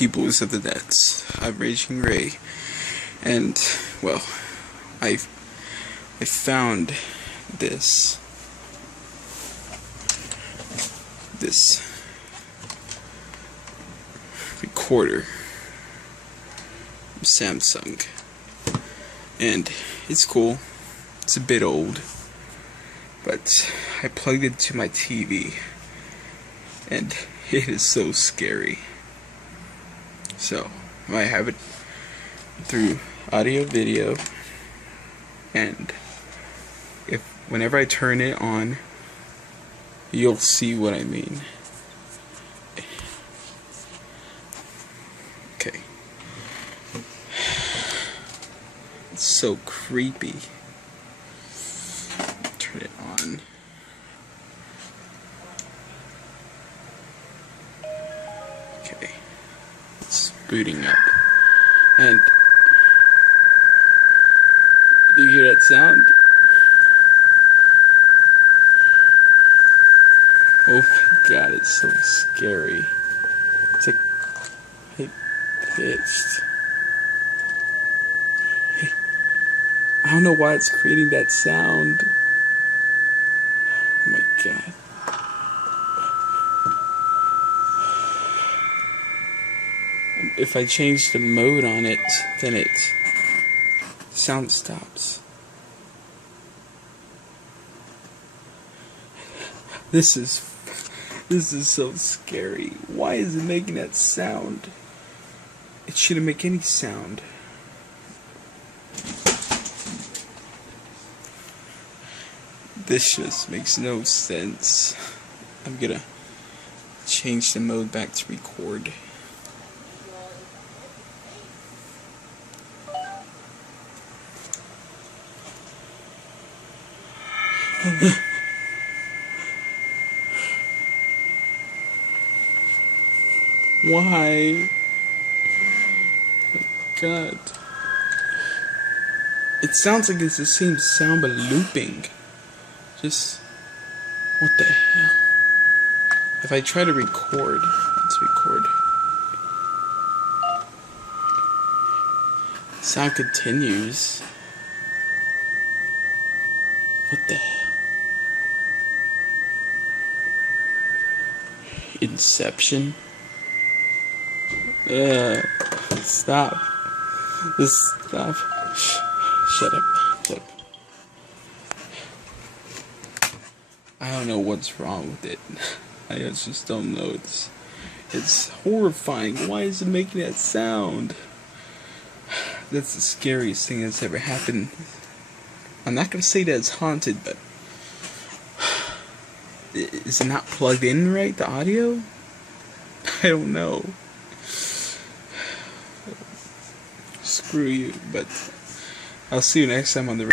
peoples of the nets. I'm Raging Ray, and well, I found this recorder from Samsung, and it's cool. It's a bit old, but I plugged it to my TV, and it is so scary. So I have it through audio, video, and whenever I turn it on, you'll see what I mean. Okay. It's so creepy. Turn it on. Okay. It's booting up. And do you hear that sound? Oh my god, it's so scary. It's like high-pitched. I don't know why it's creating that sound. Oh my god. If I change the mode on it, then the sound stops. This is so scary. Why is it making that sound? It shouldn't make any sound. This just makes no sense. I'm gonna change the mode back to record. Why? Oh god. It sounds like it's the same sound but looping. Just, what the hell? If I try to record, let's record. Sound continues. What the hell? Inception? Stop. Just stop. Shut up. Shut up. I don't know what's wrong with it. I just don't know. It's horrifying. Why is it making that sound? That's the scariest thing that's ever happened. I'm not gonna say that it's haunted, but is it not plugged in right, the audio? I don't know. Screw you, but I'll see you next time on the